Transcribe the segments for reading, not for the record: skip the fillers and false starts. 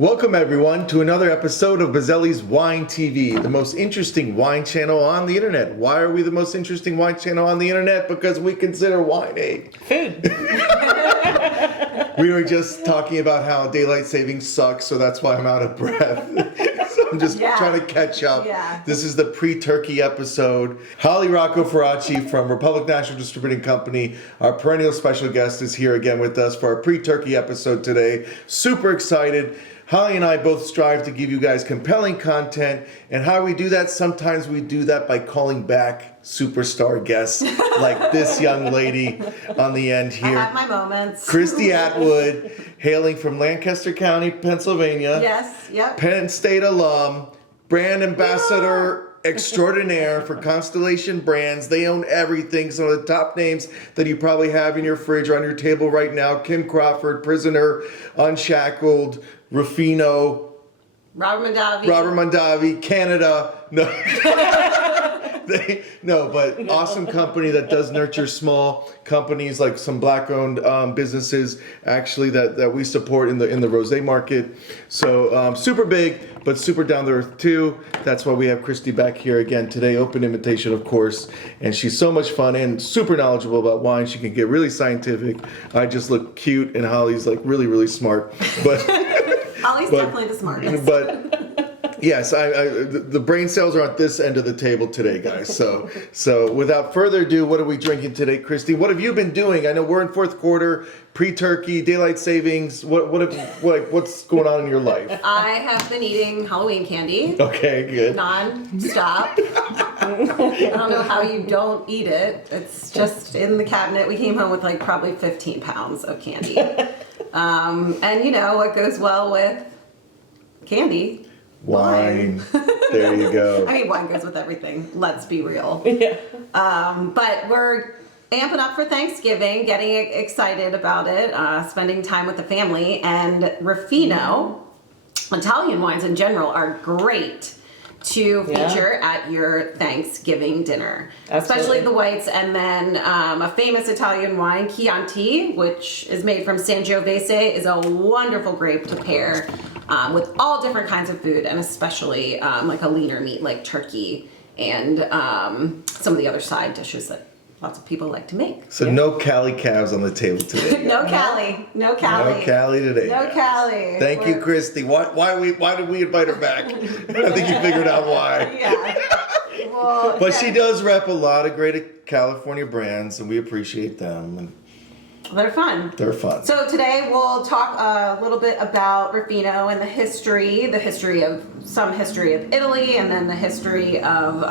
Welcome everyone to another episode of Bozzelli's Wine TV, the most interesting wine channel on the internet. Why are we the most interesting wine channel on the internet? Because we consider wine a food. We were just talking about how daylight savings sucks, so that's why I'm out of breath. So I'm just trying to catch up. Yeah. This is the pre-turkey episode. Holly Rocco Feraci from Republic National Distributing Company, our perennial special guest, is here again with us for our pre-turkey episode today. Super excited. Holly and I both strive to give you guys compelling content, and how we do that, sometimes we do that by calling back superstar guests like this young lady on the end here. I have my moments. Krysti Atwood, hailing from Lancaster County, Pennsylvania. Yes, yep. Penn State alum, brand ambassador extraordinaire for Constellation Brands. They own everything. Some of the top names that you probably have in your fridge or on your table right now: Kim Crawford, Prisoner, Unshackled, Ruffino, Robert Mondavi, Canada. No, but awesome company that does nurture small companies, like some black-owned businesses actually that we support in the rosé market. So super big, but super down to earth too. That's why we have Krysti back here again today. Open invitation, of course, and she's so much fun and super knowledgeable about wine. She can get really scientific. I just look cute, and Holly's like really smart, but. Holly's definitely the smartest. But yes, the brain cells are at this end of the table today, guys. So without further ado, what are we drinking today, Krysti? What have you been doing? I know we're in fourth quarter, pre-turkey, daylight savings. What's going on in your life? I have been eating Halloween candy. Okay, good. Non-stop. I don't know how you don't eat it. It's just in the cabinet. We came home with like probably 15 pounds of candy. And you know what goes well with candy? Wine. There you go. I mean, wine goes with everything. Let's be real. Yeah. But we're amping up for Thanksgiving, getting excited about it, spending time with the family. And Ruffino, Italian wines in general, are great to feature at your Thanksgiving dinner. Absolutely. Especially the whites, and then a famous Italian wine, Chianti, which is made from Sangiovese, is a wonderful grape to pair with all different kinds of food, and especially like a leaner meat like turkey and some of the other side dishes that lots of people like to make. So no Cali calves on the table today. No Cali. No Cali today. No Cali. Thank you, Krysti. Why did we invite her back? I think you figured out why. Yeah. Well, But she does rep a lot of great California brands, and we appreciate them. And they're fun. they're fun. So today we'll talk a little bit about Ruffino and the history of Italy, and then the history of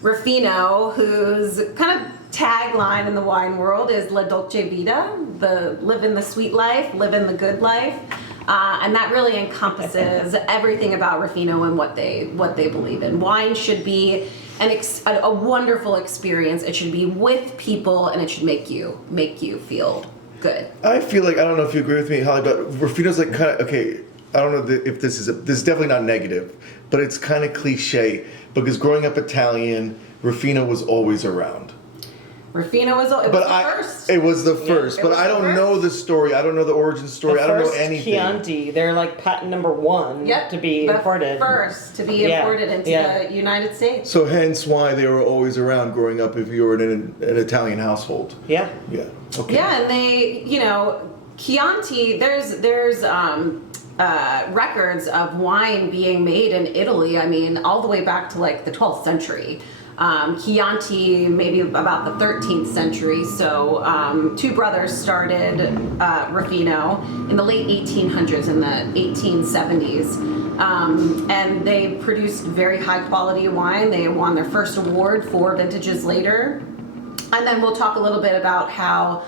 Ruffino, whose kind of tagline in the wine world is La Dolce Vita, the live in the sweet life, live in the good life. And that really encompasses everything about Ruffino and what they believe in. Wine should be a wonderful experience. It should be with people, and it should make you feel good. I feel like, I don't know if you agree with me, Holly, but Ruffino's like kind of, okay, I don't know if this is definitely not negative, but it's kind of cliche, because growing up Italian, Ruffino was always around. Ruffino was the first. It was the first, but was I the don't first. know the story. I don't know the origin story. I don't know anything. Chianti, they're like patent number one to be the imported. First to be imported into the United States. So hence why they were always around growing up if you were in an Italian household. Yeah. Yeah. Okay. Yeah, and they, Chianti. There's records of wine being made in Italy. I mean, all the way back to like the 12th century. Chianti, maybe about the 13th century. So two brothers started Ruffino in the late 1800s and the 1870s. And they produced very high quality wine. They won their first award 4 vintages later. And then we'll talk a little bit about how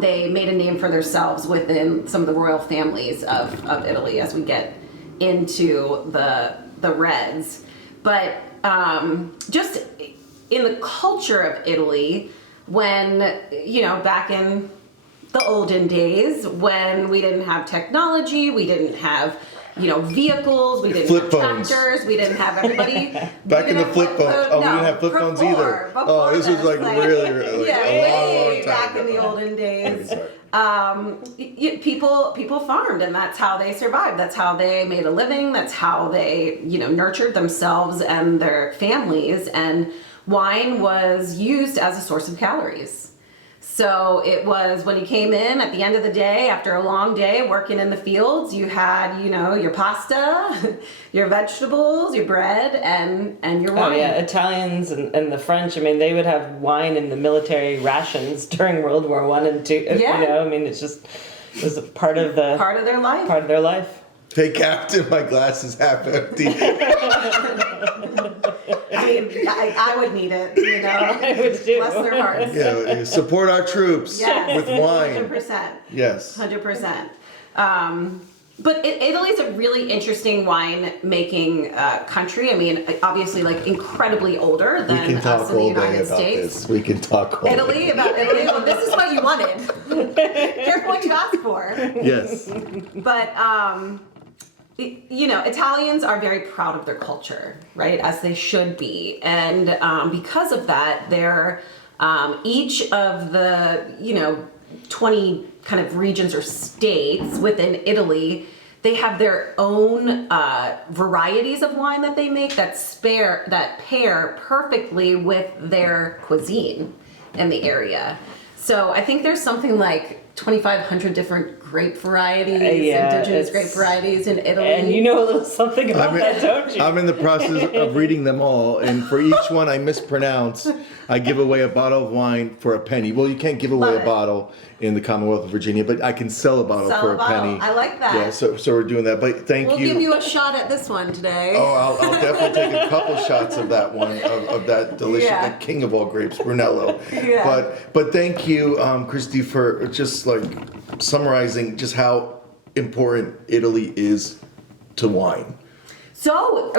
they made a name for themselves within some of the royal families of Italy as we get into the reds. But just in the culture of Italy, when, back in the olden days, when we didn't have technology, we didn't have vehicles, we didn't Flip have phones. tractors, we didn't have everybody. Back in the flip phones. Oh, we didn't have flip phones either. Before Oh, this was this, like really yeah, a long way time back in ago. the olden days. Sorry. people farmed, and that's how they survived. That's how they made a living. That's how they, nurtured themselves and their families. And wine was used as a source of calories. So it was when you came in at the end of the day, after a long day working in the fields, you had, your pasta, your vegetables, your bread, and your wine. Oh yeah, Italians and the French. I mean, they would have wine in the military rations during World War I and II. Yeah. I mean, it was a part of their life. Part of their life. Hey, Captain, my glass is half empty. I mean, I would need it, I would too. Bless their hearts. Yeah, support our troops with wine. 100%. Yes. 100%. But Italy's a really interesting wine making country. I mean, obviously, like incredibly older than us in the United States. We can talk all day. About Italy. Well, this is what you wanted. Here's what you asked for. Yes. But Italians are very proud of their culture, right? As they should be. And because of that, they're each of the, 20 kind of regions or states within Italy, they have their own varieties of wine that they make that pair perfectly with their cuisine in the area. So I think there's something like 2,500 different grape varieties, indigenous grape varieties in Italy. And you know a little something about that, don't you? I'm in the process of reading them all, and for each one I mispronounce, I give away a bottle of wine for a penny. Well, you can't give away a bottle in the Commonwealth of Virginia, but I can sell a bottle for a penny. I like that. Yeah, so we're doing that. But we'll give you a shot at this one today. Oh, I'll definitely take a couple shots of that one, of that delicious, the king of all grapes, Brunello. Yeah. But thank you, Krysti, for just like summarizing just how important Italy is to wine. So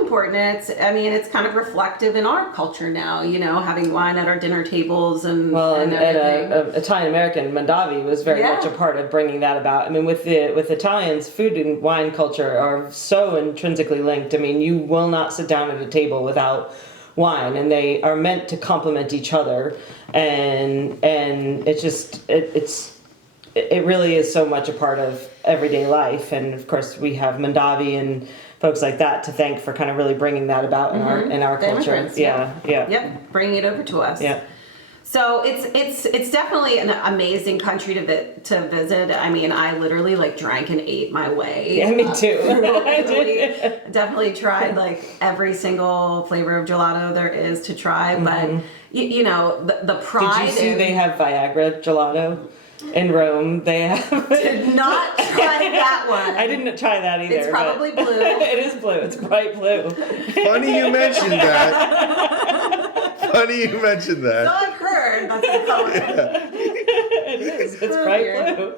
important. It's kind of reflective in our culture now, having wine at our dinner tables and everything. Italian American Mondavi was very much a part of bringing that about. I mean, with Italians, food and wine culture are so intrinsically linked. I mean, you will not sit down at a table without wine, and they are meant to complement each other. And it's just it really is so much a part of everyday life. And of course, we have Mondavi and folks like that to thank for kind of really bringing that about in our culture. Yep, bringing it over to us. Yeah. So it's definitely an amazing country to visit. I mean, I literally drank and ate my way. Yeah, me too. Definitely tried every single flavor of gelato there is to try, but the pride. Did you see they have Viagra gelato? In Rome, they have. Did not try that one. I didn't try that either. It's probably blue. It is blue. It's bright blue. Funny you mentioned that. So I've heard that's the color. It is. It's bright blue.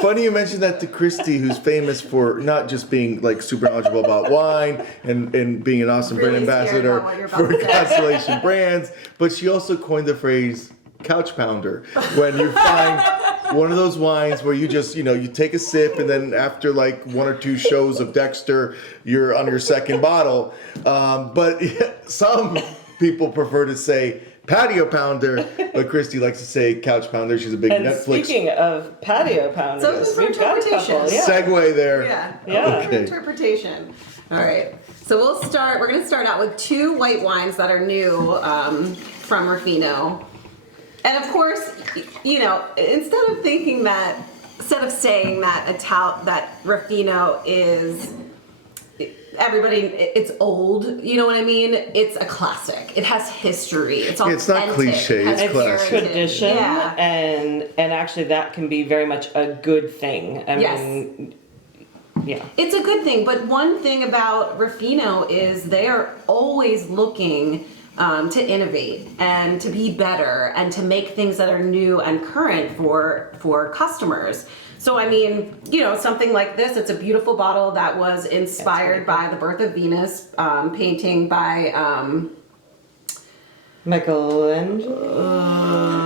Funny you mentioned that to Krysti, who's famous for not just being super knowledgeable about wine and being an awesome brand ambassador for Constellation Brands, but she also coined the phrase couch pounder when you find one of those wines where you just you take a sip and then after one or two shows of Dexter you're on your second bottle, but some people prefer to say patio pounder, but Krysti likes to say couch pounder. She's a big Netflix. Speaking of patio pounders, so we've got a couple. Segue there. Yeah. Okay. Interpretation. All right. So we're going to start out with two white wines that are new from Ruffino. And of course, instead of saying that Ruffino is it's old, you know what I mean? It's a classic. It has history. It's authentic. It's not cliche. It's classic. Tradition, and actually that can be very much a good thing. I mean, yeah. It's a good thing, but one thing about Ruffino is they are always looking to innovate and to be better and to make things that are new and current for customers. So, I mean, something like this, it's a beautiful bottle that was inspired by The Birth of Venus, painting by Michelangelo.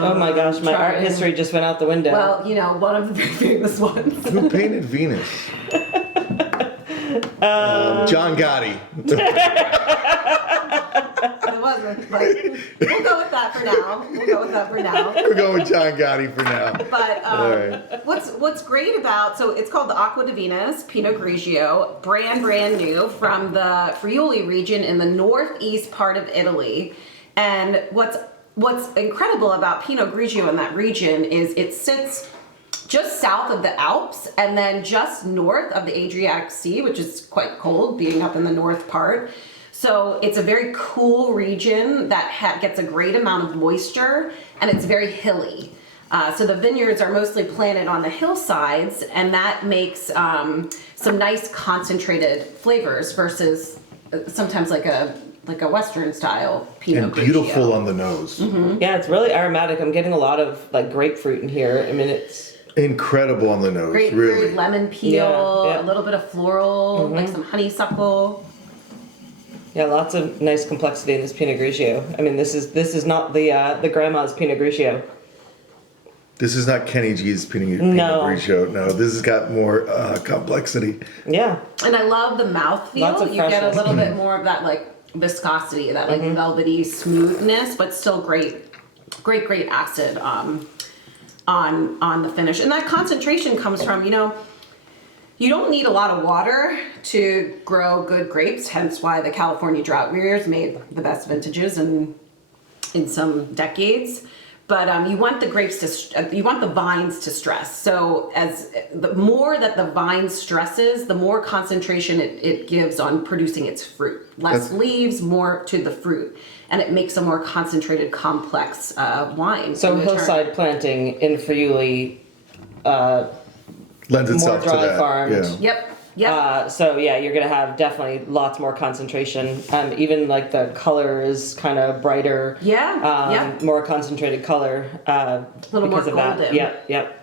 Oh my gosh, my art history just went out the window. Well, one of the very famous ones. Who painted Venus? John Gotti. It wasn't, but we'll go with that for now. We're going John Gotti for now. But All right. what's great about, so it's called the Acqua Divina's Pinot Grigio, brand new from the Friuli region in the northeast part of Italy. And what's incredible about Pinot Grigio in that region is it sits just south of the Alps and then just north of the Adriatic Sea, which is quite cold being up in the north part. So it's a very cool region that gets a great amount of moisture, and it's very hilly. So the vineyards are mostly planted on the hillsides, and that makes some nice concentrated flavors versus sometimes like a Western style Pinot And Grigio. beautiful on the nose. Yeah, it's really aromatic. I'm getting a lot of like grapefruit in here. I mean, it's Incredible on the nose, Grapefruit, really. lemon peel, Yeah. a little bit of floral, like some honeysuckle. yeah, lots of nice complexity in this Pinot Grigio. I mean, this is not the grandma's Pinot Grigio. This is not Kenny G's Pinot No. Grigio. No, this has got more complexity. Yeah, And I love the mouthfeel. Lots of You get a freshness. little bit more of that like viscosity, that like velvety smoothness, but still great acid on the finish. And that concentration comes from, you don't need a lot of water to grow good grapes, hence why the California drought years made the best vintages in some decades. But you want the vines to stress. So as the more that the vine stresses, the more concentration it gives on producing its fruit. Less leaves, more to the fruit. And it makes a more concentrated, complex wine. so in return. hillside planting in Friuli, Lends itself dry to that. farmed. Yeah. Yep. so yeah, you're gonna have definitely lots more concentration. Even like the color is kind of brighter. Yeah. More concentrated color. Little more because of that. golden. Yep.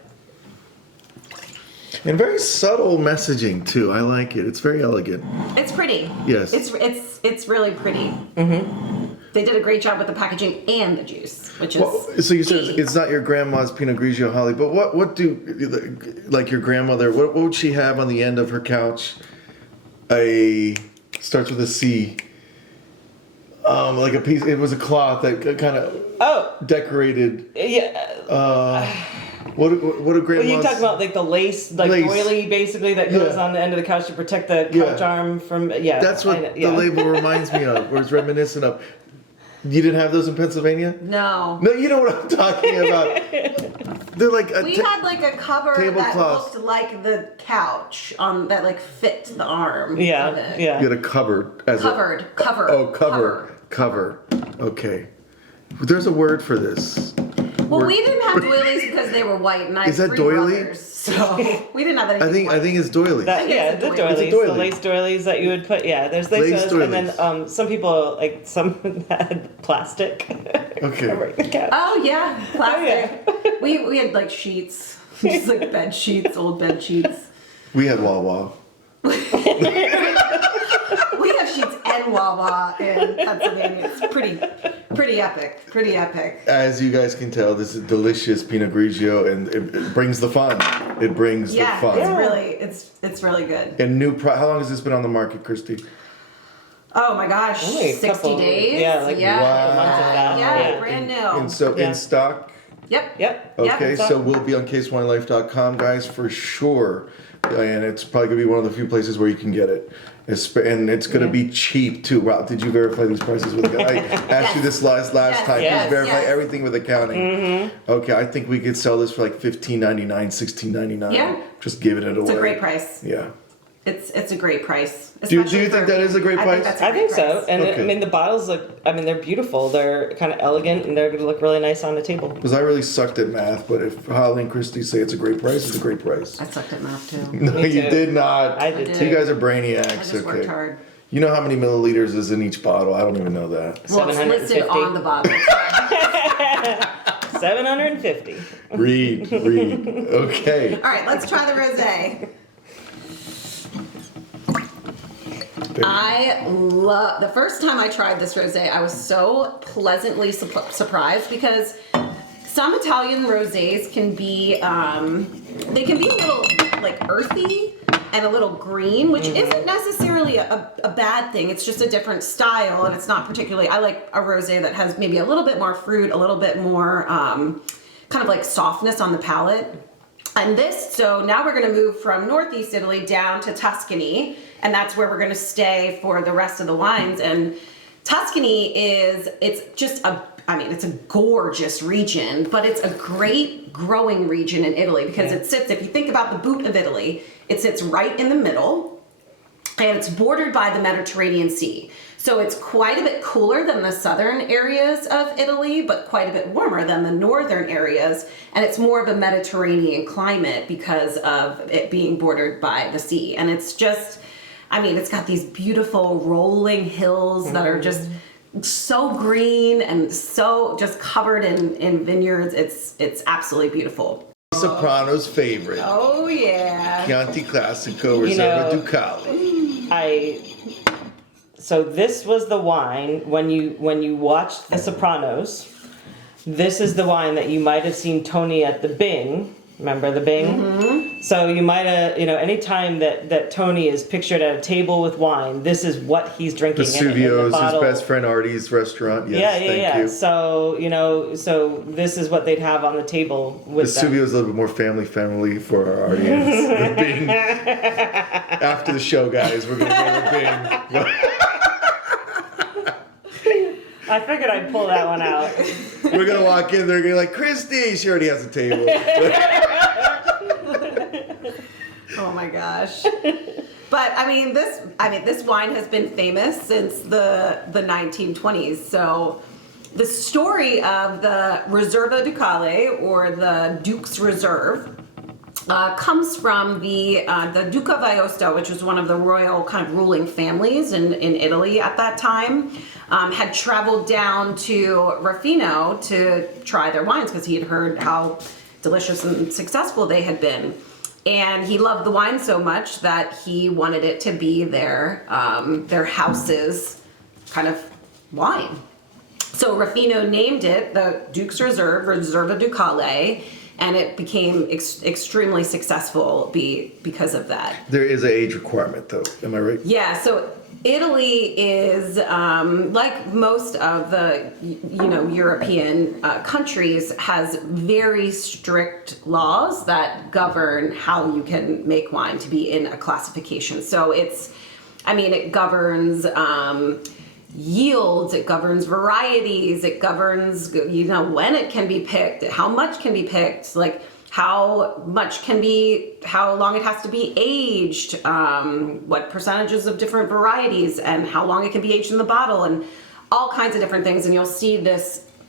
And very subtle messaging too. I like it. It's very elegant. It's pretty. Yes. It's really pretty. Mm-hmm. They did a great job with the packaging and the juice, which is So you said key. it's not your grandma's Pinot Grigio, Holly, but what do, like your grandmother, what would she have on the end of her couch? Starts with a C. Like a piece, it was a cloth that kind of decorated. Yeah. What do grandmas? Well, you talk about like the lace, like doily, basically that goes on the end of the couch to protect the couch arm from. Yeah. That's what the label reminds me of, or it's reminiscent of. You didn't have those in Pennsylvania? No. No, you know what I'm talking about. They're like We had like a cover that tablecloths. looked like the couch that like fit the arm. Yeah. Of it. Yeah. You had a cupboard as Cover. Oh, cover. Okay. There's a word for this. Well, we didn't have doilies because they were white, and I Is have that 3 doily? brothers, so we didn't have anything. I think it's doilies. Yeah, it's the a doilies, doily. the lace doilies that you would put. Yeah, there's lace Lace doilies, and doilies. then some people like some had plastic. Okay. covering the couch. Oh yeah, plastic. We had like sheets, just like bed sheets, old bed sheets. We had Wawa. We have sheets and Wawa in Pennsylvania. It's pretty epic. As you guys can tell, this is delicious Pinot Grigio, and it brings the fun. It brings Yeah, the fun. it's really good. And how long has this been on the market, Christy? Oh my gosh, Only a 60 couple- days. yeah, like yeah, Wow. months of that. yeah, Yeah. brand new. And so Yeah. in stock. Yep. Yep. Okay, Yeah, so we'll be on casewinelife.com, guys, for sure. And it's probably gonna be one of the few places where you can get it. And it's gonna be cheap too. Wow, did you verify these prices with the guy? I asked you this last time. yes, Please verify yes. everything with accounting. Okay, I think we could sell this for like $15.99, $16.99. Yeah. Just giving it away. It's a great price. Yeah. It's a great price. Do you especially think for- that is a great I price? think that's a I great think so. price. And Okay. I mean, the bottles look. I mean, they're beautiful. They're kind of elegant, and they're going to look really nice on the table. Because I really sucked at math, but if Holly and Christy say it's a great price, it's a great price. I sucked at math too. No, Me you too. did not. I did I too. You guys are I brainiacs. just worked Okay. hard. You know how many milliliters is in each bottle? I don't even know that. Well, it's listed 750. on the bottle. 750. Read. Okay. All right, let's try the rosé. I love the first time I tried this rosé. I was so pleasantly surprised because some Italian rosés can be they can be a little like earthy and a little green, which isn't necessarily a bad thing. It's just a different style, and it's not particularly. I like a rosé that has maybe a little bit more fruit, a little bit more kind of like softness on the palate. And so now we're going to move from Northeast Italy down to Tuscany, and that's where we're going to stay for the rest of the wines. And Tuscany it's a gorgeous region, but it's a great growing region in Italy because it sits, if you think about the boot of Italy, it sits right in the middle, and it's bordered by the Mediterranean Sea. So it's quite a bit cooler than the southern areas of Italy, but quite a bit warmer than the northern areas. And it's more of a Mediterranean climate because of it being bordered by the sea. And it's just, it's got these beautiful rolling hills that are just so green and so just covered in vineyards. It's absolutely beautiful. Soprano's favorite. Oh yeah. Chianti Classico Reserva Ducale. So this was the wine when you watched The Sopranos. This is the wine that you might have seen Tony at the Bing. Remember the Bing? Mm-hmm. So you might have, anytime that Tony is pictured at a table with wine, this is what he's drinking. Vesuvio's, his best friend Artie's restaurant. Yes, thank you. So, so this is what they'd have on the table with Vesuvio's a little bit more family for our audience. The Bing. After the show, guys, we're going to go to the Bing. I figured I'd pull that one out. We're going to walk in, they're going to be like, Krysti, she already has a table. Oh my gosh. But this wine has been famous since the 1920s. So the story of the Reserva Ducale, or the Duke's Reserve, comes from the Duca Viosta, which was one of the royal kind of ruling families in Italy at that time. Had traveled down to Ruffino to try their wines because he had heard how delicious and successful they had been. And he loved the wine so much that he wanted it to be their house's kind of wine. So Ruffino named it the Duke's Reserve, Reserva Ducale, and it became extremely successful because of that. There is an age requirement, though. Am I right? Yeah. So Italy is like most of the European countries, has very strict laws that govern how you can make wine to be in a classification. So it governs yields, it governs varieties, it governs when it can be picked, how much can be picked, like how long it has to be aged, what percentages of different varieties, and how long it can be aged in the bottle, and all kinds of different things. And you'll see the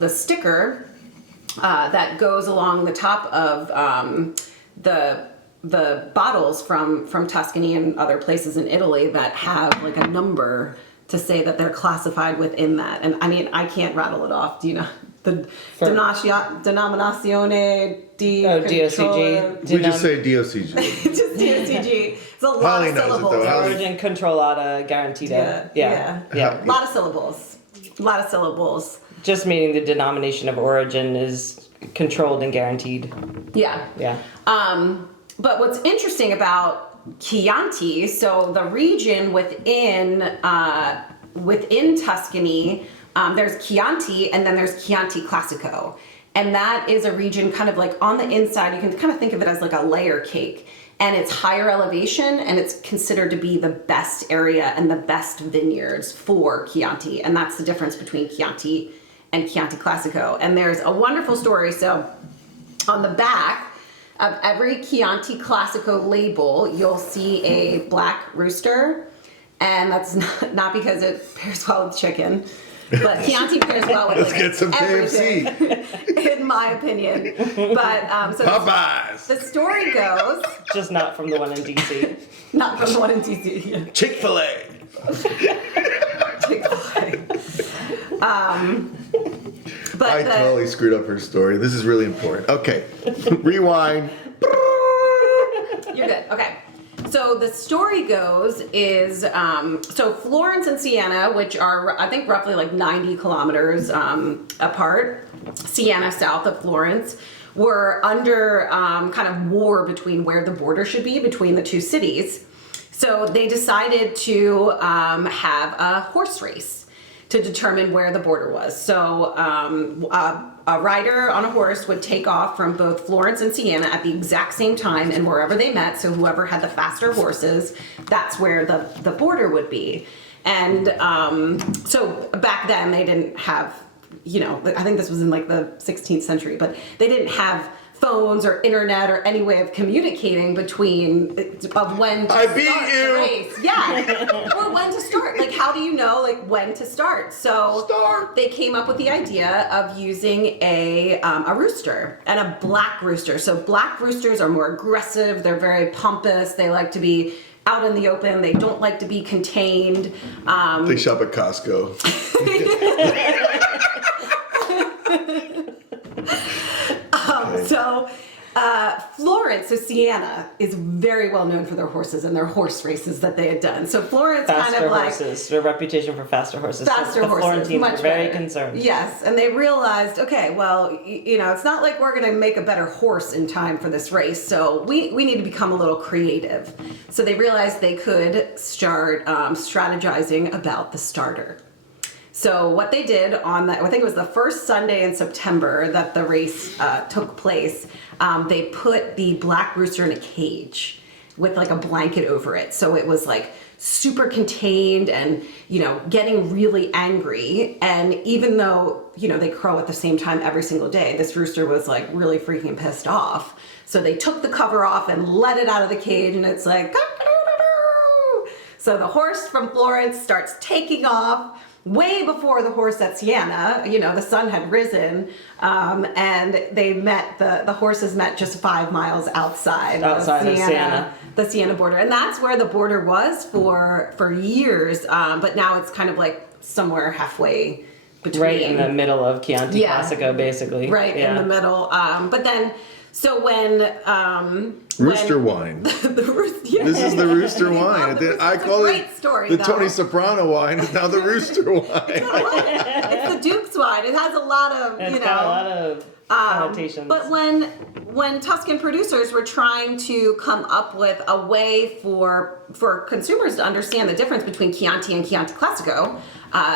sticker that goes along the top of the bottles from Tuscany and other places in Italy that have like a number to say that they're classified within that. And I can't rattle it off. Do you know the Denominazione di DOCG. We just say DOCG. Just DOCG. It's a lot of syllables. Origin Controllata Garantita. Yeah. A lot of syllables. Just meaning the denomination of origin is controlled and guaranteed. Yeah. But what's interesting about Chianti, so the region within Tuscany, there's Chianti, and then there's Chianti Classico. And that is a region kind of like on the inside, you can kind of think of it as like a layer cake. And it's higher elevation, and it's considered to be the best area and the best vineyards for Chianti. And that's the difference between Chianti and Chianti Classico. And there's a wonderful story. So on the back of every Chianti Classico label, you'll see a black rooster. And that's not because it pairs well with chicken, but Chianti pairs well with Let's get some everything, KFC. in my opinion. But so Popeyes. the story goes, just not from the one in DC. Not from the one in DC. Chick-fil-A. But I totally screwed up her story. This is really important. Okay, rewind. You're good. Okay. So the story goes is, so Florence and Siena, which are, I think, roughly like 90 kilometers apart, Siena south of Florence, were under kind of war between where the border should be between the two cities. So they decided to have a horse race to determine where the border was. So a rider on a horse would take off from both Florence and Siena at the exact same time, and wherever they met, so whoever had the faster horses, that's where the border would be. And so back then they didn't have, I think this was in like the 16th century, but they didn't have phones or internet or any way of communicating between of when to start the race. Yeah. Or when to start. Like, how do you know when to start? So they came up with the idea of using a rooster, and a black rooster. So black roosters are more aggressive, they're very pompous, they like to be out in the open, they don't like to be contained. They shop at Costco. So Florence, so Siena, is very well known for their horses and their horse races that they had done. So Florence faster kind of like horses, their reputation for faster horses. Faster the horses, Florentines much were very better. concerned. Yes, and they realized, okay, well, it's not like we're going to make a better horse in time for this race, so we need to become a little creative. So they realized they could start strategizing about the starter. So what they did on I think it was the first Sunday in September that the race took place, they put the black rooster in a cage with like a blanket over it. So it was like super contained and, getting really angry. And even though, they crow at the same time every single day, this rooster was like really freaking pissed off. So they took the cover off and let it out of the cage, and it's like, so the horse from Florence starts taking off way before the horse at Siena. The sun had risen, and they met, the horses met just 5 miles outside of Siena, the Siena border. And that's where the border was for years, but now it's kind of like somewhere halfway between. Right in the middle of Chianti Classico, basically. Right in the middle. But then, so when... Rooster wine. This is the rooster wine. I call it story, the Tony Soprano wine. Is now the rooster wine. It's the Duke's wine. It has a lot of, It's got a lot of connotations. But when Tuscan producers were trying to come up with a way for consumers to understand the difference between Chianti and Chianti Classico,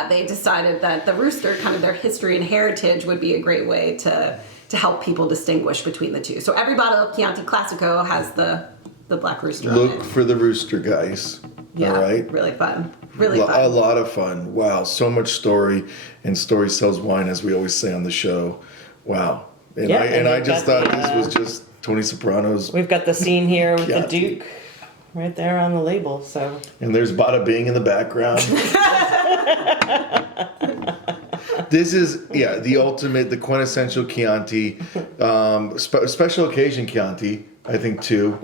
they decided that the rooster, kind of their history and heritage, would be a great way to help people distinguish between the two. So every bottle of Chianti Classico has the black rooster on it. Look for the rooster, guys. Yeah, all right? Really fun. Really fun. A lot of fun. Wow, so much story, and story sells wine, as we always say on the show. Wow. And I just thought this was just Tony Soprano's. We've got the scene here with Chianti. the Duke right there on the label. So. And there's Bada Bing in the background. This is, the ultimate, the quintessential Chianti, special occasion Chianti, I think, too,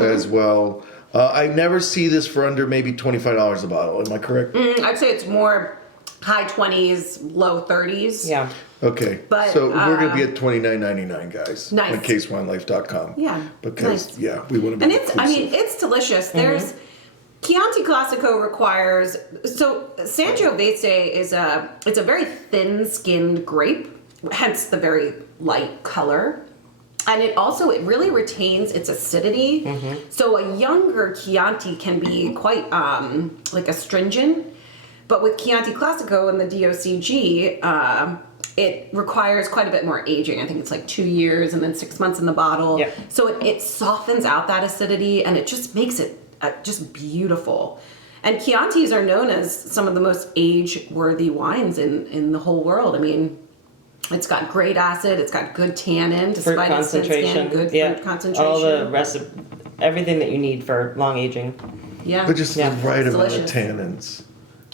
as well. I never see this for under maybe $25 a bottle. Am I correct? I'd say it's more high 20s, low 30s. Yeah. Okay. But, so we're going to be at $29.99, guys. Nice. On casewinelife.com. Yeah. Because, nice. we want to be And inclusive. it's delicious. There's Chianti Classico requires, so Sangiovese it's a very thin-skinned grape, hence the very light color. And it really retains its acidity. So a younger Chianti can be quite like astringent. But with Chianti Classico and the DOCG, it requires quite a bit more aging. I think it's like 2 years and then 6 months in the bottle. Yep. So it softens out that acidity, and it just makes it just beautiful. And Chiantis are known as some of the most age-worthy wines in the whole world. I mean, it's got great acid, it's got good tannin, Fruit despite its thin concentration. skin, good fruit concentration. All the rest of everything that you need for long aging. Yeah. But just the right It's amount delicious. of tannins.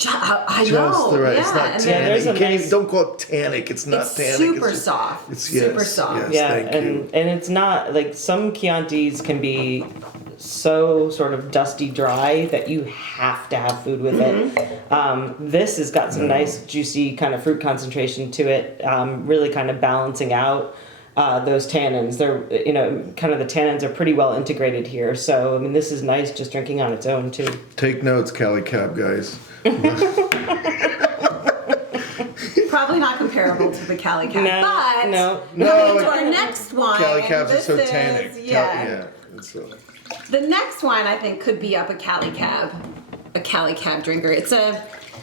I Just know. the right. Yeah. It's not and tannic. then there's a You can't nice- even, don't call it tannic. It's not it's tannic. super just- soft. It's super soft. Yes, Yeah, thank you. and it's not like some Chiantis can be so sort of dusty dry that you have to have food with it. This has got some nice juicy kind of fruit concentration to it, really kind of balancing out those tannins. They're, kind of the tannins are pretty well integrated here. So, I mean, this is nice just drinking on its own too. Take notes, Cali Cab guys. Probably not comparable to the Cali Cat, No, but no. coming to our next wine. Cali Cabs are this so is- tannic. Yeah. Yeah. It's, The next wine I think could be up a Cali Cab drinker.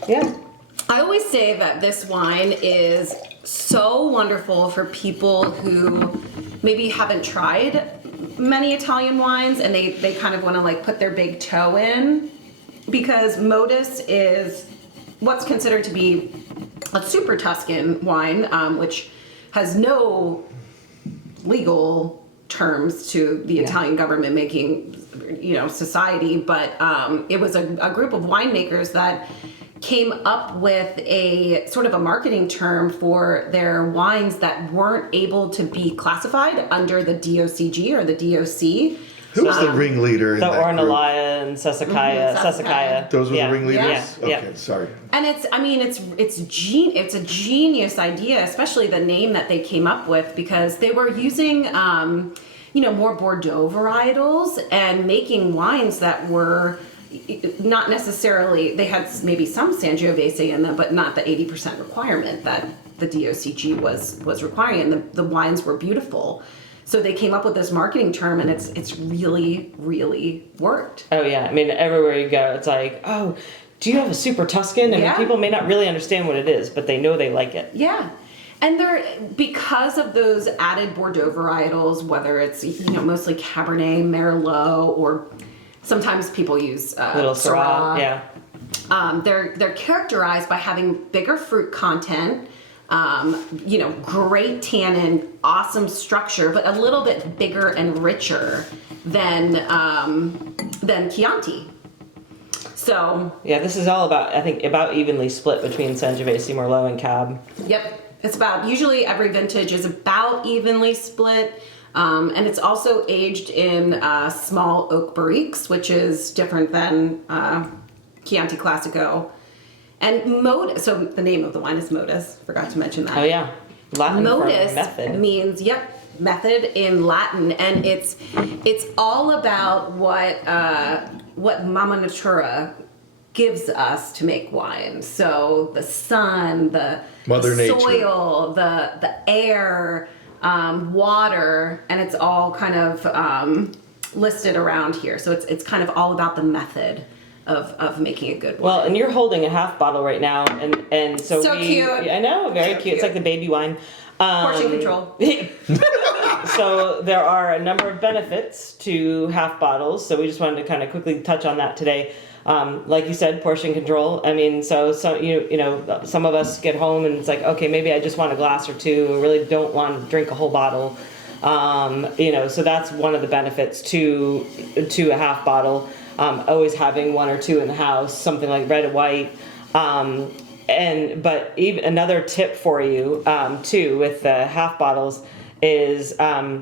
Yeah. I always say that this wine is so wonderful for people who maybe haven't tried many Italian wines and they kind of want to like put their big toe in, because Modus is what's considered to be a super Tuscan wine, which has no legal terms to the Italian government making, society, but it was a group of winemakers that came up with a sort of a marketing term for their wines that weren't able to be classified under the DOCG or the DOC. Who was the ringleader in The that group? Ornellaia and Sassicaia. Those were Yeah. the ringleaders? Yeah. Okay, sorry. And it's a genius idea, especially the name that they came up with, because they were using, more Bordeaux varietals and making wines that were not necessarily, they had maybe some Sangiovese in them, but not the 80% requirement that the DOCG was requiring, and the wines were beautiful. So they came up with this marketing term, and it's really, really worked. Oh yeah, I mean everywhere you go, it's like, oh, do you have a super Tuscan? I mean, people may not really understand what it is, but they know they like it. Yeah, and they're, because of those added Bordeaux varietals, whether it's mostly Cabernet, Merlot, or sometimes people use Little Syrah, yeah. They're characterized by having bigger fruit content. Great tannin, awesome structure, but a little bit bigger and richer than Chianti. So yeah, this is all about, I think, about evenly split between Sangiovese, Merlot, and Cab. Yep, it's about, usually every vintage is about evenly split, and it's also aged in small oak barriques, which is different than Chianti Classico. And Modus, so the name of the wine is Modus, forgot to mention that. Oh yeah, Latin Modus for method. means, method in Latin, and it's all about what Mama Natura gives us to make wine. So the sun, the Mother Nature. soil, the air, water, and it's all kind of listed around here. So it's kind of all about the method of making a good wine. Well, and you're holding a half bottle right now, and so cute. I know, very cute. It's like the baby wine. Portion control. So there are a number of benefits to half bottles. So we just wanted to kind of quickly touch on that today. Like you said, portion control. I mean, so some of us get home and it's like, okay, maybe I just want a glass or two and really don't want to drink a whole bottle. So that's one of the benefits to a half bottle. Always having one or two in the house, something like red and white. But even another tip for you too with the half bottles is, I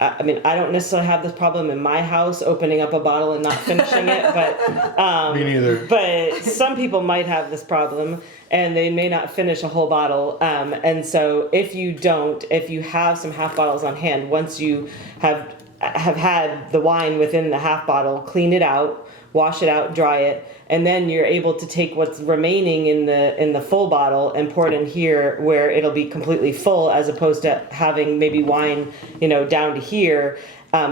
don't necessarily have this problem in my house opening up a bottle and not finishing it, but Me neither. But some people might have this problem and they may not finish a whole bottle. And so if you have some half bottles on hand, once you have had the wine within the half bottle, clean it out, wash it out, dry it, and then you're able to take what's remaining in the full bottle and pour it in here where it'll be completely full, as opposed to having maybe wine, down to here,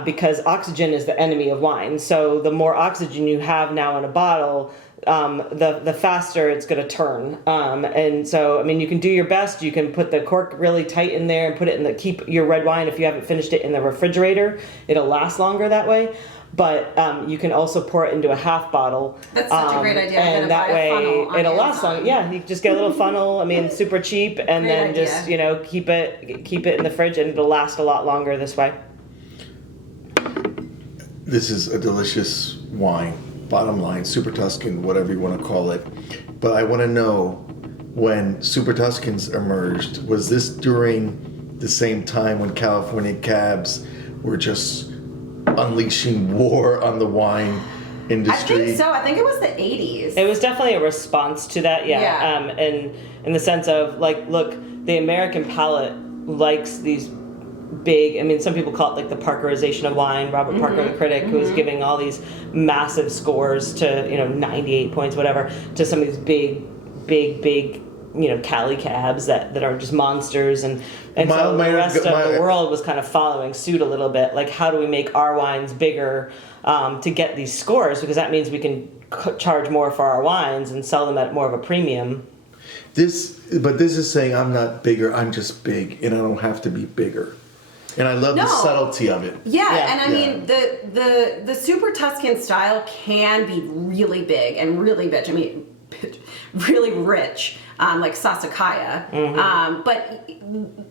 because oxygen is the enemy of wine. So the more oxygen you have now in a bottle, the faster it's going to turn. And so, you can do your best. You can put the cork really tight in there and put it keep your red wine, if you haven't finished it, in the refrigerator. It'll last longer that way. But you can also pour it into a half bottle. That's such a great idea. And that way it'll last long. Yeah, you just get a little funnel. Super cheap, and Great then idea. just keep it in the fridge, and it'll last a lot longer this way. This is a delicious wine. Bottom line, Super Tuscan, whatever you want to call it. But I want to know, when Super Tuscans emerged, was this during the same time when California cabs were just unleashing war on the wine industry? I think so. I think it was the 80s. It was definitely a response to that, yeah. Yeah. And in the sense of, look, the American palate likes these big, some people call it the Parkerization of wine. Robert Parker, the critic, who was giving all these massive scores to, 98 points, whatever, to some of these big Cali cabs that are just monsters, and so the rest of the world was kind of following suit a little bit. Like, how do we make our wines bigger to get these scores? Because that means we can charge more for our wines and sell them at more of a premium. This is saying I'm not bigger, I'm just big, and I don't have to be bigger. And I love the subtlety of it. Yeah, and I mean the Super Tuscan style can be really big and really rich. I mean, really rich, like Sassicaia. But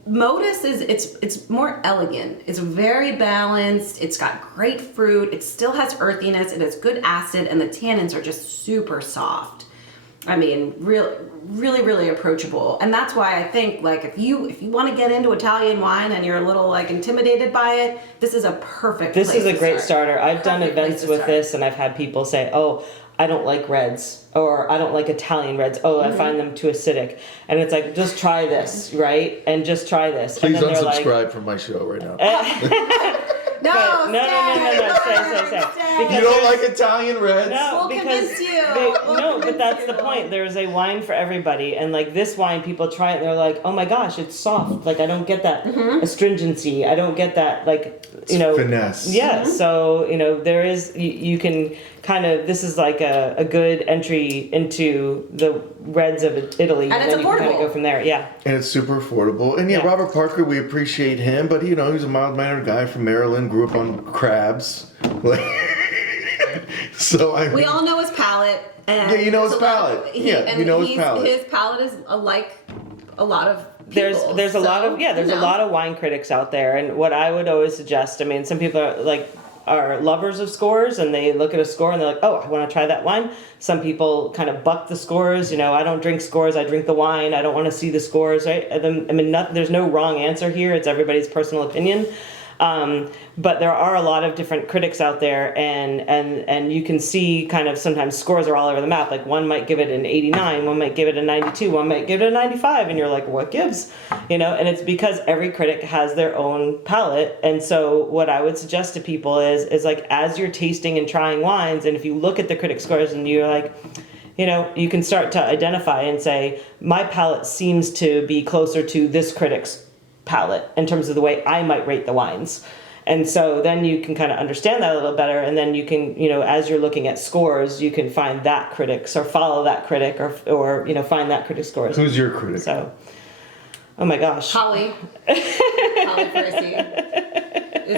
Modus it's more elegant. It's very balanced. It's got great fruit. It still has earthiness. It has good acid, and the tannins are just super soft. I mean, really approachable. And that's why I think, like, if you want to get into Italian wine and you're a little, like, intimidated by it, this is a perfect place to start. This is a great starter. I've done events with this, and I've had people say, oh, I don't like reds, or I don't like Italian reds. Oh, I find them too acidic. And it's like, just try this, right? And just try this. Please and then unsubscribe from my show right now. No. You don't like Italian reds? No, we'll convince you. But that's the point. There's a wine for everybody, and like this wine, people try it and they're like, "Oh my gosh, it's soft. Like I don't get that astringency. I don't get that finesse." Yeah. So there is you can kind of, this is like a good entry into the reds of Italy, and it's then affordable. You can kind of go from there. Yeah. And it's super affordable. And Robert Parker, we appreciate him, but he's a mild-mannered guy from Maryland, grew up on crabs. So we all know his palate. And you know his palate. You know his palate. His palate is like a lot of people. There's a lot of wine critics out there, and what I would always suggest, I mean, some people are lovers of scores, and they look at a score and they're like, oh, I want to try that wine. Some people kind of buck the scores. I don't drink scores, I drink the wine. I don't want to see the scores, right? I mean, there's no wrong answer here. It's everybody's personal opinion. But there are a lot of different critics out there, and you can see kind of sometimes scores are all over the map. Like one might give it an 89, one might give it a 92, one might give it a 95, and you're like, what gives? And it's because every critic has their own palate. And so what I would suggest to people is like, as you're tasting and trying wines, and if you look at the critic scores and you're like, you can start to identify and say, my palate seems to be closer to this critic's palate in terms of the way I might rate the wines. And so then you can kind of understand that a little better, and then you can, as you're looking at scores, you can find that critics or follow that critic or find that critic scores. Who's your critic? So, oh my gosh. Holly Feraci.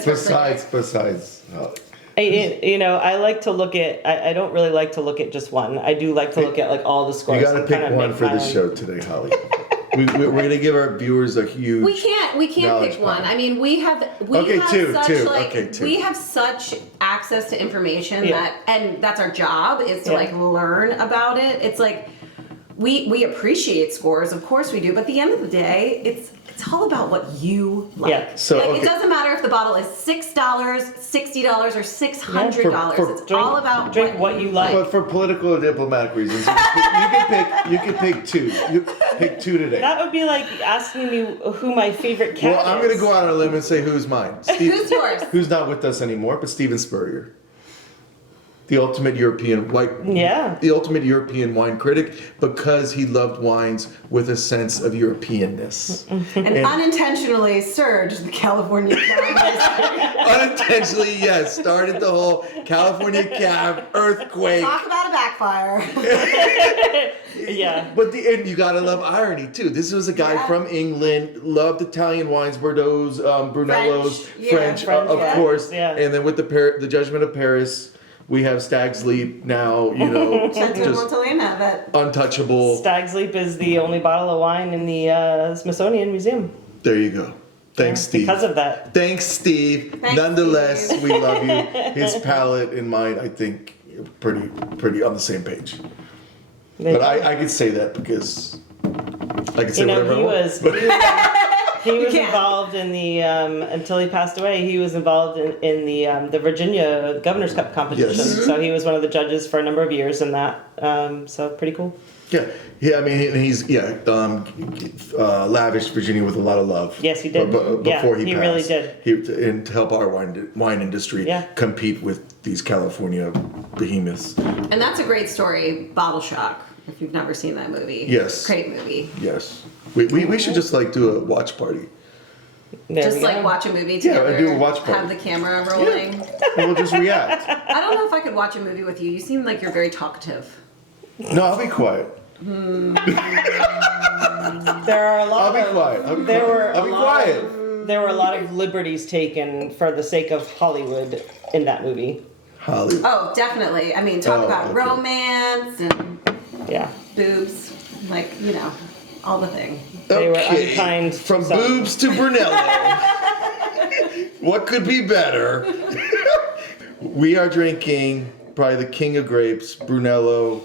Besides Holly. I like to look at, I don't really like to look at just one. I do like to look at like all the scores. You got to pick one for the show today, Holly. We're going to give our viewers a huge. We can't pick one. I mean, we have such access to information and that's our job is to learn about it. It's like we appreciate scores, of course we do, but at the end of the day, it's all about what you like. Yeah. So it doesn't matter if the bottle is $6, $60, or $600. It's all about what you like. But for political or diplomatic reasons, you can pick two. You pick two today. That would be like asking me who my favorite cat is. Well, I'm going to go out on a limb and say who's mine. Who's yours? Who's not with us anymore, but Steven Spurrier. The ultimate European wine critic, because he loved wines with a sense of Europeanness. And unintentionally surged the California cab. Unintentionally, yes, started the whole California cab earthquake. Talk about a backfire. Yeah. But and you gotta love irony too. This was a guy from England, loved Italian wines, Bordeaux, Brunellos, French, of course. Yeah. And then with the Judgment of Paris, we have Stag's Leap now, just untouchable. Stag's Leap is the only bottle of wine in the Smithsonian Museum. There you go. Thanks, Steve. Because of that. Thanks, Steve. Nonetheless, we love you. His palate and mine, I think, pretty on the same page. But I could say that because I could say whatever I want. He was involved in the until he passed away. He was involved in the Virginia Governor's Cup competition. Yes. So he was one of the judges for a number of years in that. So pretty cool. Yeah. I mean, he's lavished Virginia with a lot of love. Yes, he did. Before he passed, really did. And to help our wine industry compete with these California behemoths. And that's a great story. Bottle shock. If you've never seen that movie. Yes. Great movie. Yes. We should just like do a watch party. There Just we go. like watch a movie Yeah, together. do a watch party. Have the camera rolling. And we'll just react. I don't know if I could watch a movie with you. You seem like you're very talkative. No, I'll be quiet. There are a lot I'll be of quiet. I'll be there quiet. were I'll a be lot quiet. there were a lot of liberties taken for the sake of Hollywood in that movie. Hollywood. Oh, definitely. I mean, talk Oh, about okay. romance and Yeah. boobs, like, you know, all the thing. They were unkind to From some. boobs to Brunello. What could be better? We are drinking probably the king of grapes, Brunello.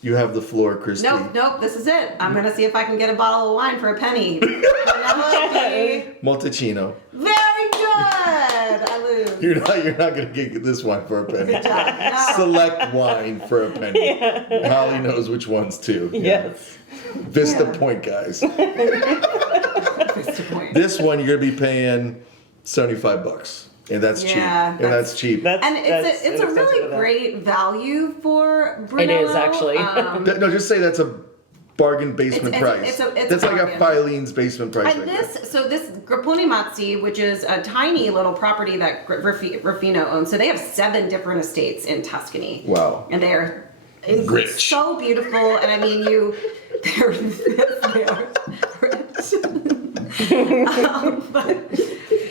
You have the floor, Krysti. Nope, this is it. I'm gonna see if I can get a bottle of wine for a penny. Penelope. Multicino. Very good. I lose. You're not gonna get this wine for a penny. Good job. No. Select wine for a penny. Holly knows which ones too. Yes. Vista Yeah. Point, guys. That's the point. This one you're gonna be paying $75, and that's cheap. Yeah, And that's cheap. That's, And that's it's a inexpensive really enough. great value for Brunello. It is, actually. No, just say that's a bargain basement It's- price. it's a That's like a bargain. Filene's basement price. And right this Grappone Mazzi, which is a tiny little property that Ruffino owns. So they have 7 different estates in Tuscany. Wow. And they're Rich. so beautiful. And I mean, they're rich. But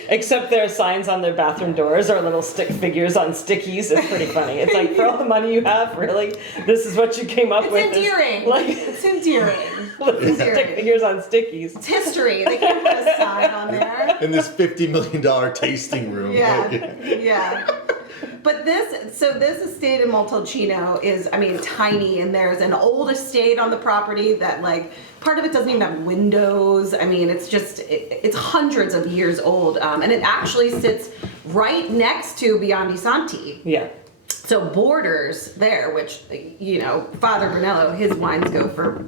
Except their signs on their bathroom doors are little stick figures on stickies. It's pretty funny. It's like, for all the money you have, really, this is what you came up with. it's is, endearing. Like It's endearing. little stick endearing. figures on stickies. It's history. They can put a sign on there. In this $50 million tasting room. Yeah, yeah. But this estate in Montalcino is, I mean, tiny, and there's an old estate on the property that, like, part of it doesn't even have windows. I mean, it's just, it's hundreds of years old, and it actually sits right next to Biondi Santi. Yeah. So Borders there, which, you know, Father Brunello, his wines go for,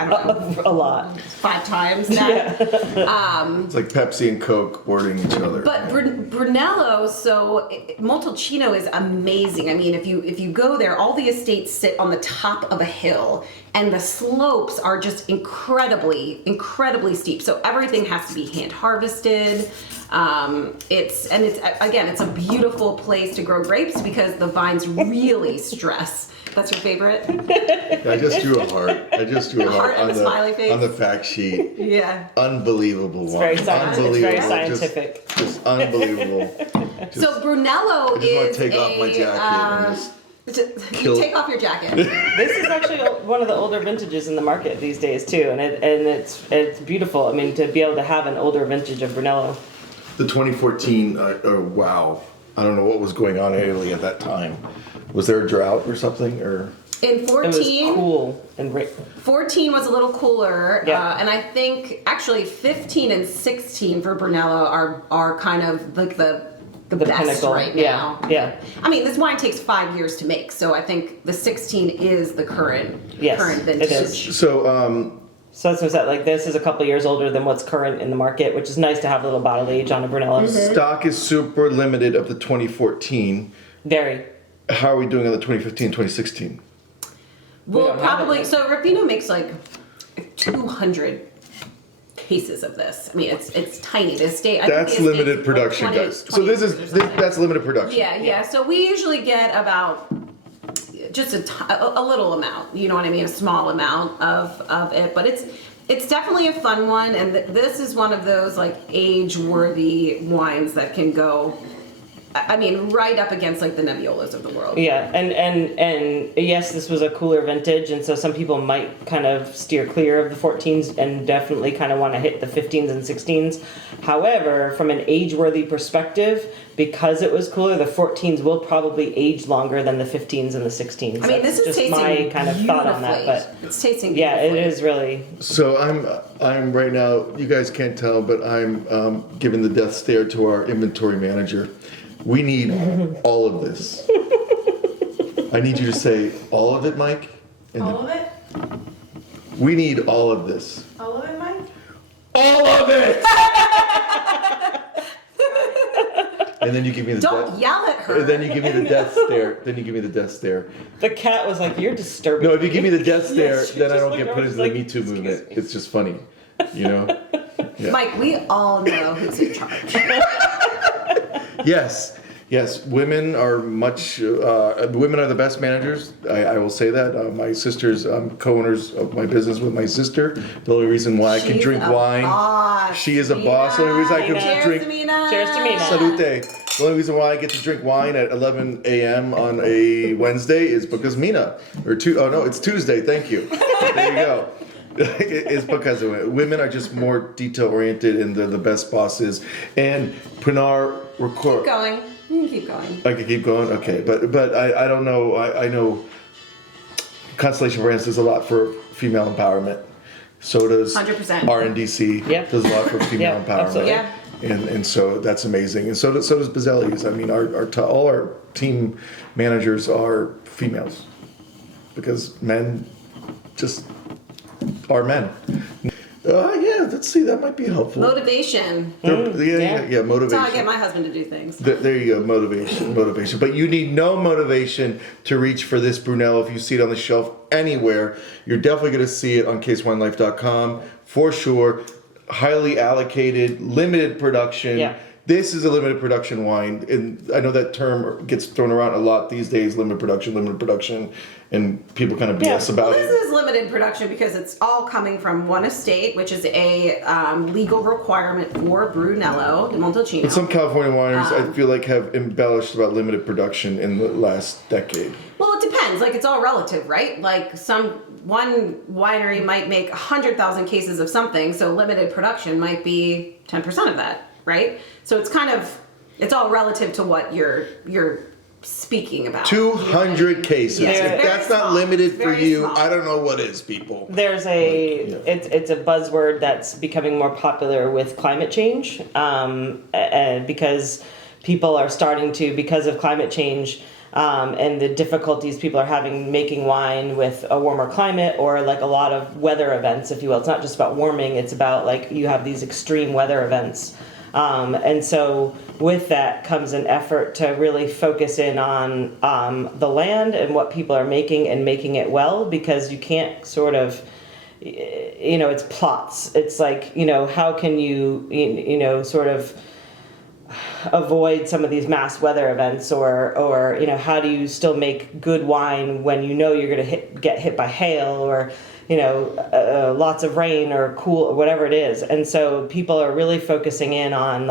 I don't know, A lot. 5 times that. It's like Pepsi and Coke boarding each other. But Brunello, so Montalcino is amazing. I mean, if you go there, all the estates sit on the top of a hill, and the slopes are just incredibly steep. So everything has to be hand harvested. It's a beautiful place to grow grapes because the vines really stress. That's your favorite? I just drew a heart. heart and a smiley face? On the fact sheet. Yeah. Unbelievable wine. Very scientific. It's very Unbelievable. scientific. Just unbelievable. So Brunello I just want is to take off my jacket and just kill- take off your jacket. This is actually one of the older vintages in the market these days too, and it's beautiful. I mean, to be able to have an older vintage of Brunello. The 2014, wow. I don't know what was going on in Italy at that time. Was there a drought or something? Or In It was 14, cool and 14 was a little cooler, Yeah. and I think actually 15 and 16 for Brunello are kind of like the best pinnacle. right Yeah, now. yeah. I mean, this wine takes 5 years to make, so I think the 16 is the current Yes, vintage. it is. so, So that's what I said. Like, this is a couple years older than what's current in the market, which is nice to have a little bottle age on a Brunello. stock is super limited of the 2014. Very. How are we doing on the 2015, 2016? Well, don't have it probably. yet. So Ruffino makes like 200 cases of this. I mean, it's tiny. The estate. I think That's the estate's limited like production, 20 guys. So this 20 or is something. that's limited production. Yeah. So we usually get about just a little amount. You know what I mean? A small amount of it, but it's definitely a fun one, and this is one of those like age-worthy wines that can go. I mean, right up against like the Nebbiolos of the world. Yeah, and yes, this was a cooler vintage, and so some people might kind of steer clear of the 14s and definitely kind of want to hit the 15s and 16s. However, from an age-worthy perspective, because it was cooler, the 14s will probably age longer than the 15s and the 16s. I mean, this That's is just tasting my kind of thought on that, beautifully. but It's tasting yeah, it beautifully. is really. So I'm right now. You guys can't tell, but I'm giving the death stare to our inventory manager. We need all of this. I need you to say all of it, Mike. And All of it? we need all of this. All of it, Mike? All of it. And then you give me the Don't death. yell at her. then you give me the death stare. Then you give me the death stare. The cat was like, "You're disturbing." No, if you give me the death stare, She then I just don't looked get over, put she's into like, the Me Too "Excuse movement. me." It's just funny, you know. Yeah. Mike, we all know who's in charge. Yes, yes. Women are women are the best managers. I will say that. My sister's co-owners of my business with my sister. The only reason why I can She's drink a wine. boss, She is a Mina. boss. The only reason I can Cheers drink. to Mina. Cheers to Mina. Salute. The only reason why I get to drink wine at 11 a.m. on a Wednesday is because Mina. Oh no, it's Tuesday. Thank you. There you go. It's because of it. Women are just more detail oriented and they're the best bosses. And Pinar record. Keep going. You can keep going. I can keep going. Okay, but I don't know. I know Constellation Brands does a lot for female empowerment. So does 100%. RNDC. Yeah. Does a lot for female Yeah, empowerment. absolutely. Yeah. And so that's amazing. And so does Bozzelli's. I mean, all our team managers are females because men just are men. Yeah, let's see. That might be helpful. Motivation. Yeah, motivation. That's how I get my husband to do things. There you go, motivation. But you need no motivation to reach for this Brunello. If you see it on the shelf anywhere, you're definitely going to see it on casewinelife.com for sure. Highly allocated, limited production. Yeah. This is a limited production wine, and I know that term gets thrown around a lot these days. Limited production, and people kind of BS about This it. is limited production because it's all coming from one estate, which is a legal requirement for Brunello di Montalcino. But some California wineries, I feel like, have embellished about limited production in the last decade. Well, it depends. Like, it's all relative, right? Like, one winery might make 100,000 cases of something, so limited production might be 10% of that, right? So it's all relative to what you're speaking about. 200 cases. Yes, If very that's not small. limited for Very you, small. I don't know what is, people. There's it's a buzzword that's becoming more popular with climate change, because people are starting to, because of climate change, and the difficulties people are having making wine with a warmer climate or like a lot of weather events, if you will. It's not just about warming, it's about like you have these extreme weather events. And so with that comes an effort to really focus in on the land and what people are making and making it well, because you can't sort of, it's plots. It's like, how can you, sort of avoid some of these mass weather events or how do you still make good wine when you're going to get hit by hail or lots of rain or cool or whatever it is. And so people are really focusing in on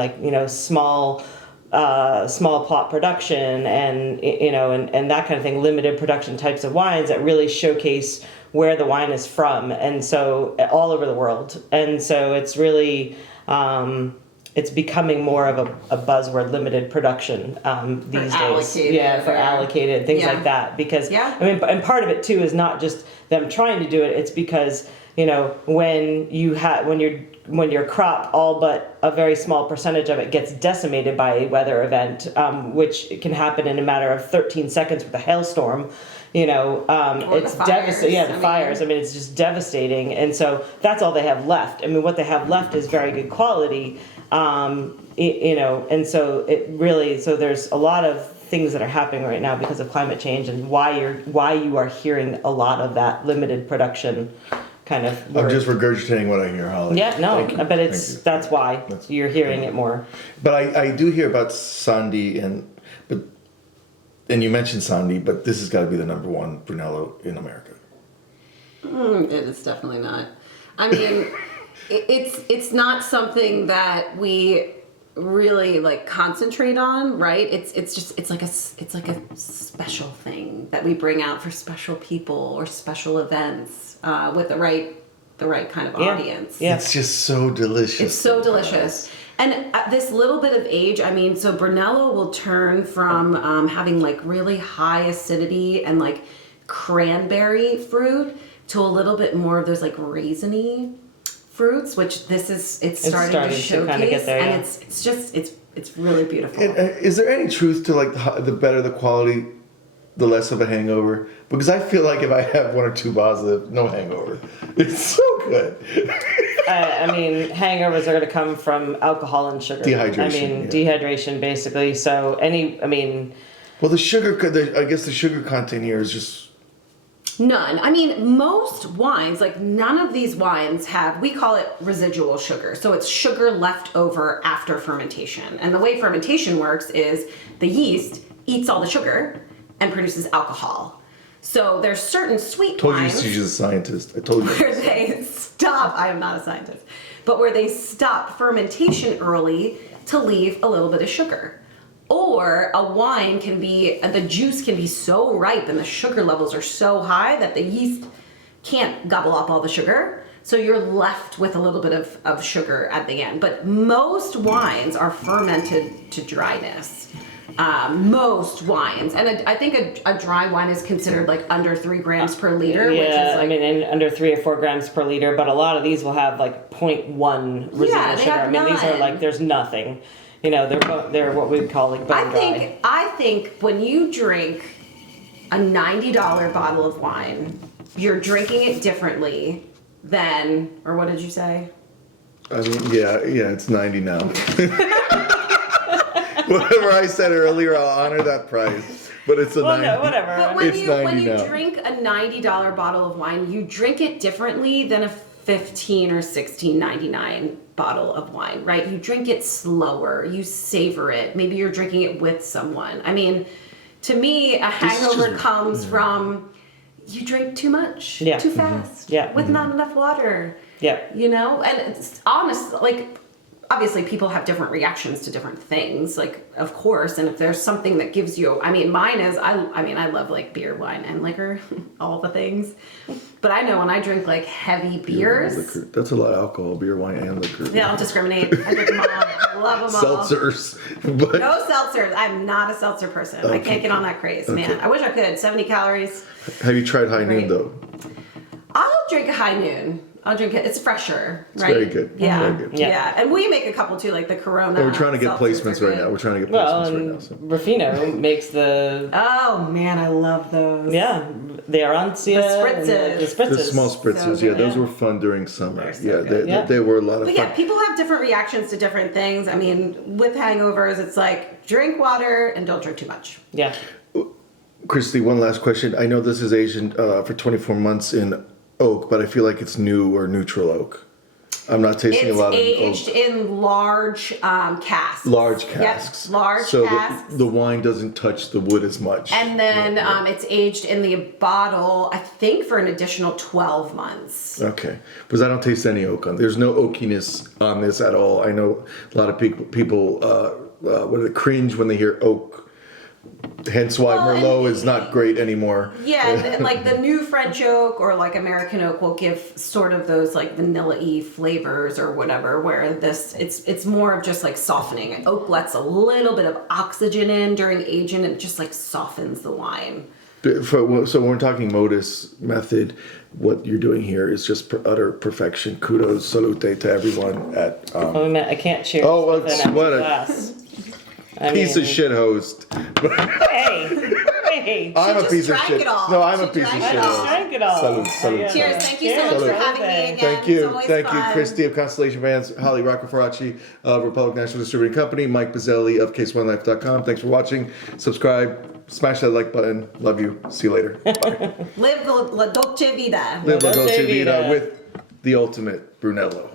small plot production and and that kind of thing, limited production types of wines that really showcase where the wine is from, and so all over the world. And so it's really it's becoming more of a buzzword, limited production these days. Allocated, yeah, for allocated things yeah. like that. Because Yeah. I mean, and part of it too is not just them trying to do it. It's because when your crop, all but a very small percentage of it gets decimated by a weather event, which can happen in a matter of 13 seconds with a hailstorm. It's devastating. Yeah, the fires. I mean, it's just devastating. And so that's all they have left. I mean, what they have left is very good quality. And so it really, so there's a lot of things that are happening right now because of climate change and why you are hearing a lot of that limited production kind of word. I'm just regurgitating what I hear, Holly. Yeah, no, Thank you. but it's Thank you. that's why you're hearing it more. But I do hear about Sandy and you mentioned Sandy, but this has got to be the number one Brunello in America. It is definitely not. I mean, it's not something that we really concentrate on, right? It's like a special thing that we bring out for special people or special events with the right kind of audience. Yeah. It's just so delicious. It's so delicious. And at this little bit of age, I mean, so Brunello will turn from having really high acidity and cranberry fruit to a little bit more of those raisiny fruits, which it's starting to showcase, kind of get there, and it's really beautiful. And, is there any truth to the better the quality, the less of a hangover? Because I feel like if I have one or two bottles of no hangover, it's so good. I mean, hangovers are going to come from alcohol and sugar. Dehydration, I mean, yeah. dehydration basically. So Well, the sugar, I guess the sugar content here is just. None. I mean, most wines, like none of these wines have, we call it residual sugar. So it's sugar left over after fermentation. And the way fermentation works is the yeast eats all the sugar and produces alcohol. So there's certain sweet Told wines. you she's a scientist. I told you. Where they stop, I am not a scientist, but where they stop fermentation early to leave a little bit of sugar. Or a wine can be, the juice can be so ripe and the sugar levels are so high that the yeast can't gobble up all the sugar. So you're left with a little bit of sugar at the end. But most wines are fermented to dryness. Most wines. And I think a dry wine is considered like under 3 grams per liter. yeah, which is like, I mean, and under 3 or 4 grams per liter. But a lot of these will have like 0.1 residual Yeah, they sugar. have I mean, these are none. like there's nothing. You know, they're what we would call like bone dry. I think when you drink a $90 bottle of wine, you're drinking it differently than, or what did you say? I mean, yeah, it's 90 now. Whatever I said earlier, I'll honor that price. But it's a 90. No, whatever. But when It's you 90 now. drink a $90 bottle of wine, you drink it differently than a $15 or $16.99 bottle of wine, right? You drink it slower, you savor it. Maybe you're drinking it with someone. I mean, to me, a hangover comes from you drink too much, Yeah. too fast, Yeah. with not enough water. Yeah. You know, and it's honest, like, obviously people have different reactions to different things, like, of course, and if there's something that gives you, I mean, mine is, I love like beer, wine, and liquor, all the things, but I know when I drink like heavy beers, Liquor. That's a lot of alcohol, beer, wine, and liquor. they don't discriminate, I drink them all, I love them all. Seltzers. But No seltzers, I'm not a seltzer person, I can't get on that craze, man, I wish I could, 70 calories. have you tried High Noon, Great. though? I'll drink a High Noon. I'll drink it. It's fresher, It's right? very good. Yeah. Very good. Yeah. And we make a couple too, like the Corona. And we're trying to get seltzers placements are right good. now. We're trying to get Well, placements right now. and So. Ruffino makes the Oh man, I love those. the Arancia, The and the spritzes. The spritzes. small spritzers, So yeah, good. those were fun during summer. They're so Yeah, good. Yeah. they were a lot of But fun. yeah, people have different reactions to different things. I mean, with hangovers, it's like drink water and don't drink too much. Yeah. Krysti, one last question. I know this is aged for 24 months in oak, but I feel like it's new or neutral oak. I'm not tasting It's a lot aged of in large casks. large casks. Yep, large so casks. the wine doesn't touch the wood as much. And then it's aged in the bottle, I think, for an additional 12 months. Okay, because I don't taste any oak on. There's no oakiness on this at all. I know a lot of people what do they cringe when they hear oak. Hence why Well, Merlot and- is not great anymore. Yeah, and like the new French oak or like American oak will give sort of those like vanilla-y flavors or whatever, where this it's more of just like softening. Oak lets a little bit of oxygen in during aging and it just like softens the wine. So when we're talking modus method, what you're doing here is just utter perfection. Kudos, salute to everyone at Oh, I can't cheers. Oh, with it's- an empty what a glass. I piece of mean, shit host. Hey. I'm a just piece of drank shit. it all. No, I'm a She piece of drank shit it all. host. Drank it all. Salute, salute. Yeah. Cheers! Thank you so much Cheers. for having me again. Thank It's you. always Thank you, fun. Krysti of Constellation Brands, Holly Rocco Feraci of Republic National Distributing Company, Mike Bozzelli of CaseOneLife.com. Thanks for watching. Subscribe. Smash that like button. Love you. See you later. Bye. Live the La Dolce Vita. Live La Dolce Dolce Vita Vita. with the ultimate Brunello.